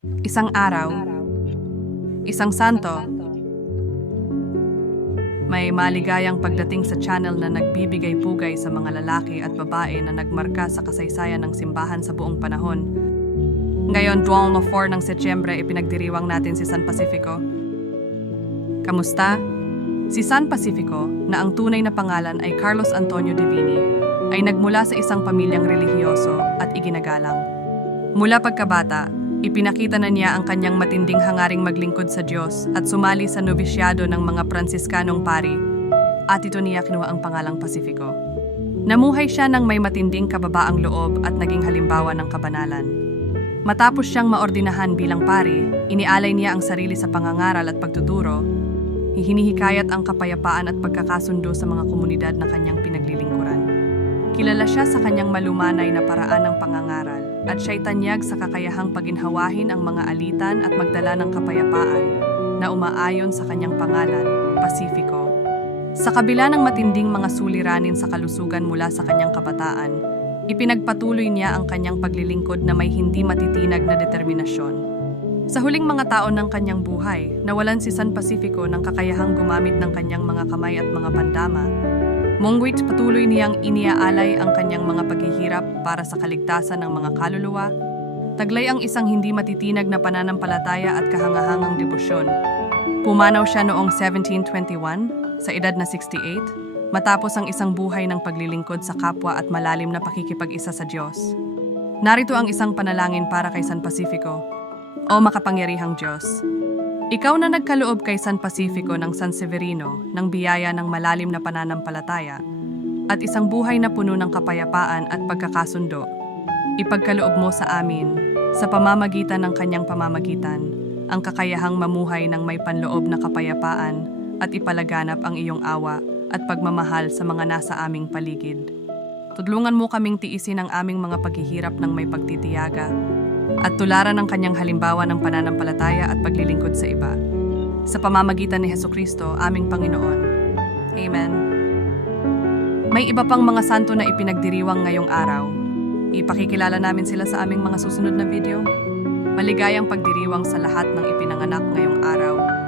Isang araw, isang santo, may maligayang pagdating sa channel na nagbibigay pugay sa mga lalaki at babae na nagmarka sa kasaysayan ng simbahan sa buong panahon. Ngayon, 24 ng Setyembre, ipinagdiriwang natin si San Pacifico. Kamusta? Si San Pacifico, na ang tunay na pangalan ay Carlos Antonio Divini, ay nagmula sa isang pamilyang relihiyoso at iginagalang. Mula pagkabata, ipinakita na niya ang kanyang matinding hangaring maglingkod sa Diyos at sumali sa nobisyado ng mga Pransiskanong pari, at ito niya kinuha ang pangalang Pacifico. Namuhay siya ng may matinding kababaang loob at naging halimbawa ng kabanalan. Matapos siyang maordinahan bilang pari, inialay niya ang sarili sa pangangaral at pagtuturo, hihinihikayat ang kapayapaan at pagkakasundo sa mga komunidad na kanyang pinaglilingkuran. Kilala siya sa kanyang malumanay na paraan ng pangangaral at siya'y tanyag sa kakayahang paginhawahin ang mga alitan at magdala ng kapayapaan na umaayon sa kanyang pangalan, Pasifiko. Sa kabila ng matinding mga suliranin sa kalusugan mula sa kanyang kabataan, ipinagpatuloy niya ang kanyang paglilingkod na may hindi matitinag na determinasyon. Sa huling mga taon ng kanyang buhay, nawalan si San Pacifico ng kakayahang gumamit ng kanyang mga kamay at mga pandama. Mongwit patuloy niyang iniaalay ang kanyang mga paghihirap para sa kaligtasan ng mga kaluluwa. Taglay ang isang hindi matitinag na pananampalataya at kahangahangang debosyon. Pumanaw siya noong 1721 sa edad na 68 matapos ang isang buhay ng paglilingkod sa kapwa at malalim na pakikipag-isa sa Diyos. Narito ang isang panalangin para kay San Pacifico. O makapangyarihang Diyos, ikaw na nagkaloob kay San Pacifico ng San Severino ng biyaya ng malalim na pananampalataya at isang buhay na puno ng kapayapaan at pagkakasundo, ipagkaloob mo sa amin sa pamamagitan ng kanyang pamamagitan ang kakayahang mamuhay ng may panloob na kapayapaan at ipalaganap ang iyong awa at pagmamahal sa mga nasa aming paligid. Tudlungan mo kaming tiisin ang aming mga paghihirap ng may pagtitiyaga at tularan ng kanyang halimbawa ng pananampalataya at paglilingkod sa iba. Sa pamamagitan ni Heso Kristo, aming Panginoon. Amen. May iba pang mga santo na ipinagdiriwang ngayong araw. Ipakikilala namin sila sa aming mga susunod na video. Maligayang pagdiriwang sa lahat ng ipinanganak ngayong araw